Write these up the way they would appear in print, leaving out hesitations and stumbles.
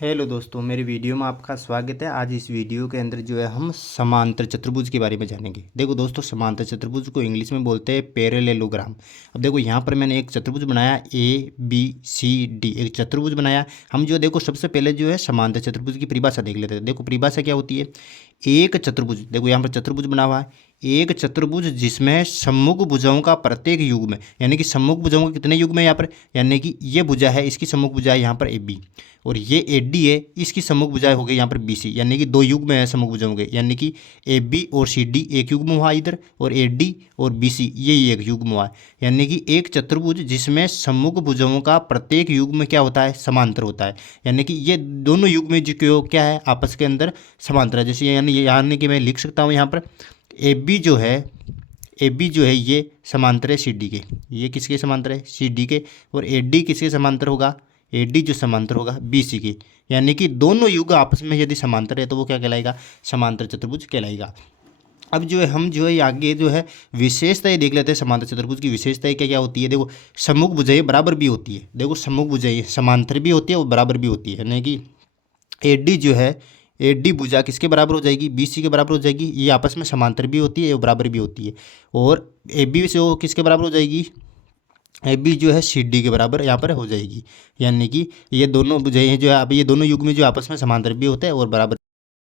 Hello दोस्तों, मेरे video में आपका स्वागत है। आज इस वीडियो के अंदर जो है हम समांतर चतुर्भुज के बारे में जानेंगे। देखो दोस्तों, समांतर चतुर्भुज को इंग्लिश में बोलते हैं पैरेललोग्राम। अब देखो यहाँ पर मैंने एक चतुर्भुज बनाया ABCD, एक चतुर्भुज बनाया। हम जो देखो सबसे पहले जो है समांतर चतुर्भुज की परिभाषा देख लेते हैं। देखो परिभाषा क्या होती है, एक चतुर्भुज, देखो यहाँ पर चतुर्भुज बना हुआ है, एक चतुर्भुज जिसमें सम्मुख भुजाओं का प्रत्येक युग्म, यानी कि सम्मुख भुजाओं के कितने युग्म है यहाँ पर, यानी कि ये भुजा है, इसकी सम्मुख भुजा है यहाँ पर AB, और ये AD है, इसकी सम्मुख भुजाएं हो गई यहाँ पर BC, यानी कि दो युग्म है सम्मुख भुजाओं के, यानी कि AB और CD एक युग्म हुआ इधर, और AD और BC ये एक युग्म हुआ, यानी कि एक चतुर्भुज जिसमें सम्मुख भुजाओं का प्रत्येक युग्म क्या होता है, समांतर होता है। यानी कि ये दोनों युग्म जो क्या है आपस के अंदर समांतर है। जैसे यानी कि मैं लिख सकता हूँ यहाँ पर AB जो है ये समांतर है CD के, ये किसके समांतर है, CD के, और AD किसके समांतर होगा, AD जो समांतर होगा BC के। यानी कि दोनों युग आपस में यदि समांतर है तो वो क्या कहलाएगा, समांतर चतुर्भुज कहलाएगा। अब जो है हम जो है आगे जो है विशेषताएं देख लेते हैं। समांतर चतुर्भुज की विशेषताएं क्या क्या होती है। देखो सम्मुख भुजाएं बराबर भी होती है, देखो सम्मुख भुजाएं समांतर भी होती है और बराबर भी होती है। यानी कि AD जो है, AD भुजा किसके बराबर हो जाएगी, BC के बराबर हो जाएगी। ये आपस में समांतर भी होती है और बराबर भी होती है। और AB से वो किसके बराबर हो जाएगी, AB जो है CD के बराबर यहाँ पर हो जाएगी। यानी कि ये दोनों भुजाएं जो है, अब ये दोनों युग्म जो आपस में समांतर भी होते हैं और बराबर।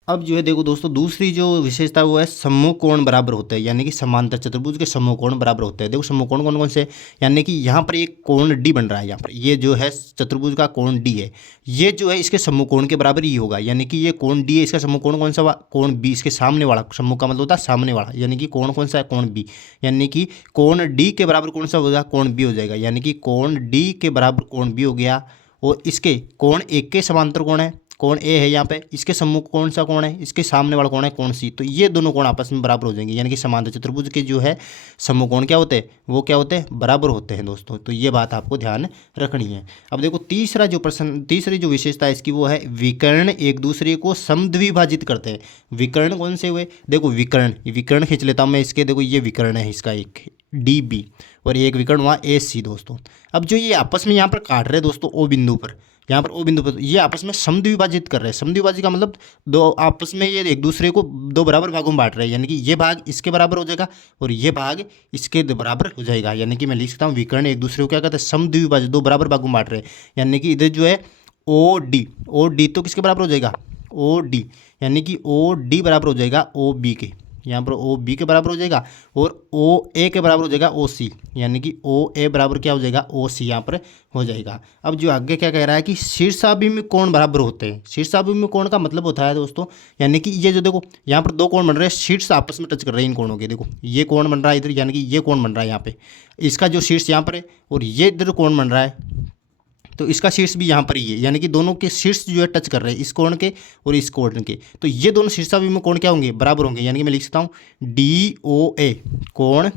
अब जो है देखो दोस्तों, दूसरी जो विशेषता वो है समूह कोण बराबर होते हैं। यानी कि समांतर चतुर्भुज के समूह कोण बराबर होते हैं। देखो समूह कोण कौन कौन से, यानी कि यहाँ पर एक कोण D बन रहा है, यहाँ पर ये जो है चतुर्भुज का कोण D है, ये जो है इसके समूह कोण के बराबर ही होगा। यानी कि ये कोण D है, इसका समूह कोण कौन सा हुआ, कोण B, इसके सामने वाला। समूह का मतलब होता है सामने वाला, यानी कि कोण कौन सा है, कोण B। यानी कि कोण D के बराबर कौन सा होगा, कोण B हो जाएगा। यानी कि कोण D के बराबर कोण B हो गया। और इसके कोण एक के समांतर कोण है, कोण A है यहाँ पे, इसके सम्मुख कौन सा कोण है, इसके सामने वाला कोण है कोण C। तो ये दोनों कोण आपस में बराबर हो जाएंगे। यानी कि समांतर चतुर्भुज के जो है सम्मुख कोण क्या होते हैं, वो क्या होते हैं, बराबर होते हैं दोस्तों। तो ये बात आपको ध्यान रखनी है। अब देखो तीसरी जो विशेषता है इसकी वो है विकर्ण एक दूसरे को समद्विभाजित करते हैं। विकर्ण कौन से हुए, देखो विकर्ण खींच लेता हूँ मैं इसके। देखो ये विकर्ण है इसका एक DB, और एक विकर्ण हुआ AC दोस्तों। अब जो ये आपस में यहाँ पर काट रहे हैं दोस्तों O बिंदु पर, यहाँ पर O बिंदु पर ये आपस में समद्विभाजित कर रहे हैं। समद्विभाजित का मतलब दो आपस में ये एक दूसरे को दो बराबर भागों में बांट रहे हैं। यानी कि ये भाग इसके बराबर हो जाएगा और ये भाग इसके बराबर हो जाएगा। यानी कि मैं लिख सकता हूँ विकर्ण एक दूसरे को क्या कहते हैं, समद्विभाजित, दो बराबर भागों में बांट रहे हैं। यानी कि इधर जो है OD तो किसके बराबर हो जाएगा, OD, यानी कि OD बराबर हो जाएगा OB के, यहाँ पर OB के बराबर हो जाएगा, और OA के बराबर हो जाएगा OC, यानी कि OA बराबर क्या हो जाएगा, OC यहाँ पर हो जाएगा। अब जो आगे क्या कह रहा है कि शीर्षाभिमुखी कोण बराबर होते हैं। शीर्षाभिमुखी कोण का मतलब होता है दोस्तों, यानी कि ये जो देखो यहाँ पर दो कोण बन रहे हैं, शीर्ष आपस में टच कर रहे हैं इन कोणों के। देखो ये कोण बन रहा है इधर, यानी कि ये कोण बन रहा है यहाँ पे, इसका जो शीर्ष यहाँ पर है, और ये इधर कोण बन रहा है तो इसका शीर्ष भी यहाँ पर ही है। यानी कि दोनों के शीर्ष जो है टच कर रहे हैं, इस कोण के और इस कोण के। तो ये दोनों शीर्षाभिमुख कोण क्या होंगे, बराबर होंगे। यानी कि मैं लिख सकता हूँ DOA, कोण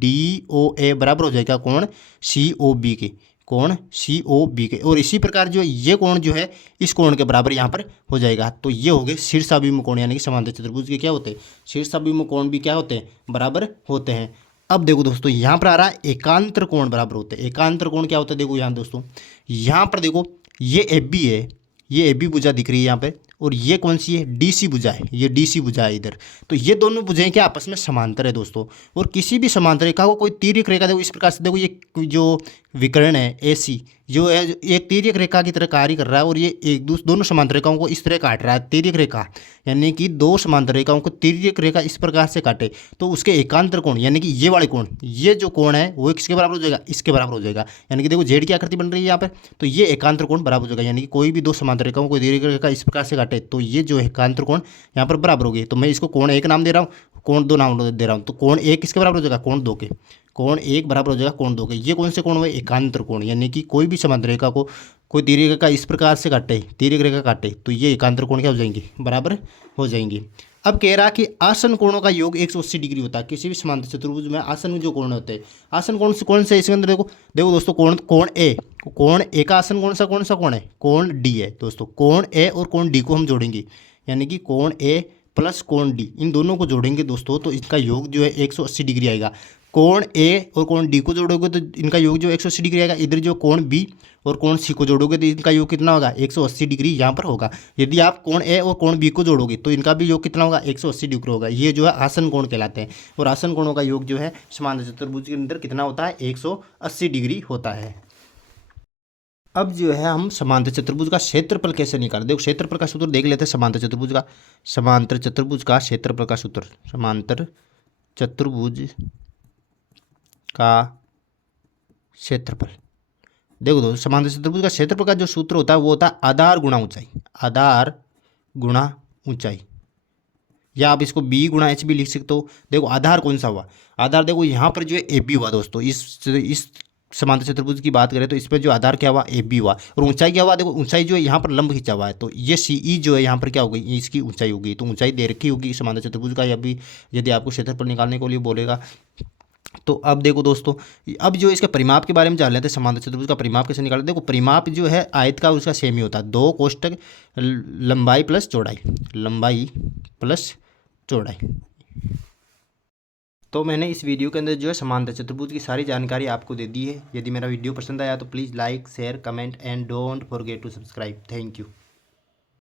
DOA बराबर हो जाएगा कोण COB के, कोण COB के। और इसी प्रकार जो ये कोण जो है इस कोण के बराबर यहाँ पर हो जाएगा। तो ये हो गए शीर्षाभिमुख कोण। यानी कि समांतर चतुर्भुज के क्या होते हैं, शीर्षाभिमुख कोण भी क्या होते हैं, बराबर होते हैं। अब देखो दोस्तों, यहाँ पर आ रहा है एकांतर कोण बराबर होते हैं। एकांतर कोण क्या होता है, देखो यहाँ दोस्तों, यहाँ पर देखो ये AB है, ये AB भुजा दिख रही है यहाँ पे, और ये कौन सी है, DC भुजा है, ये DC भुजा है इधर। तो ये दोनों भुजाएं क्या आपस में समांतर है दोस्तों। और किसी भी समांतर रेखा को कोई तिर्यक रेखा, देखो इस प्रकार से, देखो ये जो विकर्ण है AC जो है एक तिर्यक रेखा की तरह कार्य कर रहा है, और ये एक दोनों समांतर रेखाओं को इस तरह काट रहा है। तिर्यक रेखा यानी कि दो समांतर रेखाओं को तिर्यक रेखा इस प्रकार से काटे तो उसके एकांतर कोण, यानी कि ये वाले कोण, ये जो कोण है वो किसके बराबर हो जाएगा, इसके बराबर हो जाएगा। यानी कि देखो जेड की आकृति बन रही है यहाँ पर, तो ये एकांतर कोण बराबर हो जाएगा। यानी कि कोई भी दो समांतर रेखाओं को तिर्यक रेखा इस प्रकार से काटे तो ये जो एकांतर कोण यहाँ पर बराबर हो गए। तो मैं इसको कोण 1 नाम दे रहा हूँ, कोण 2 नाम दे रहा हूँ। तो कोण 1 किसके बराबर हो जाएगा, कोण 2 के, कोण 1 बराबर हो जाएगा कोण 2 के। ये कौन से कोण हुए, एकांतर कोण। यानी कि कोई भी समांतर रेखा को कोई तिर्यक रेखा इस प्रकार से काटे, तिर्यक रेखा काटे तो ये एकांतर कोण क्या हो जाएंगे, बराबर हो जाएंगे। अब कह रहा कि आसन कोणों का योग 180 डिग्री होता है। किसी भी समांतर चतुर्भुज में आसन जो कोण होते हैं, आसन कोण से कौन से, इसके अंदर देखो देखो दोस्तों, कोण A का आसन कौन सा कोण है, कोण D है दोस्तों। कोण A और कोण D को हम जोड़ेंगे, यानी कि कोण A प्लस कोण D, इन दोनों को जोड़ेंगे दोस्तों, तो इसका योग जो है 180 डिग्री आएगा। कोण A और कोण D को जोड़ोगे तो इनका योग जो 180 डिग्री आएगा। इधर जो कोण B और कोण सी को जोड़ोगे तो इनका योग कितना होगा 180 डिग्री यहाँ पर होगा। यदि आप कोण ए और कोण बी को जोड़ोगे तो इनका भी योग कितना होगा 180 डिग्री होगा। ये जो है आसन कोण कहलाते हैं और आसन कोणों का योग जो है समांतर चतुर्भुज के अंदर कितना होता है 180 डिग्री होता है। अब जो है हम समांतर चतुर्भुज का क्षेत्रफल कैसे निकालें। देखो क्षेत्रफल का सूत्र देख लेते हैं समांतर चतुर्भुज का। समांतर चतुर्भुज का क्षेत्रफल का सूत्र, समांतर चतुर्भुज का क्षेत्रफल। देखो दोस्तों समांतर चतुर्भुज का क्षेत्रफल का जो सूत्र होता है वो होता है आधार गुणा ऊंचाई, आधार गुणा ऊंचाई, या आप इसको बी गुणा एच भी लिख सकते हो। देखो आधार कौन सा हुआ, आधार देखो यहाँ पर जो है ए बी हुआ दोस्तों। इस समांतर चतुर्भुज की बात करें तो इस पर जो आधार क्या हुआ ए बी हुआ, और ऊंचाई क्या हुआ, देखो ऊंचाई जो है यहाँ पर लंब खींचा हुआ है तो ये सी ई जो है यहाँ पर क्या होगी, इसकी ऊंचाई होगी। तो ऊंचाई दे रखी होगी समांतर चतुर्भुज का। या भी यदि आपको क्षेत्रफल निकालने के लिए बोलेगा तो अब देखो दोस्तों, अब जो इसके परिमाप के बारे में जान लेते हैं। समांतर चतुर्भुज का परिमाप कैसे निकालते हैं। देखो परिमाप जो है आयत का उसका सेम ही होता है, 2 कोष्टक लंबाई प्लस चौड़ाई, लंबाई प्लस चौड़ाई। तो मैंने इस वीडियो के अंदर जो है समांतर चतुर्भुज की सारी जानकारी आपको दे दी है। यदि मेरा वीडियो पसंद आया तो please like share comment and don't forget to subscribe. Thank you.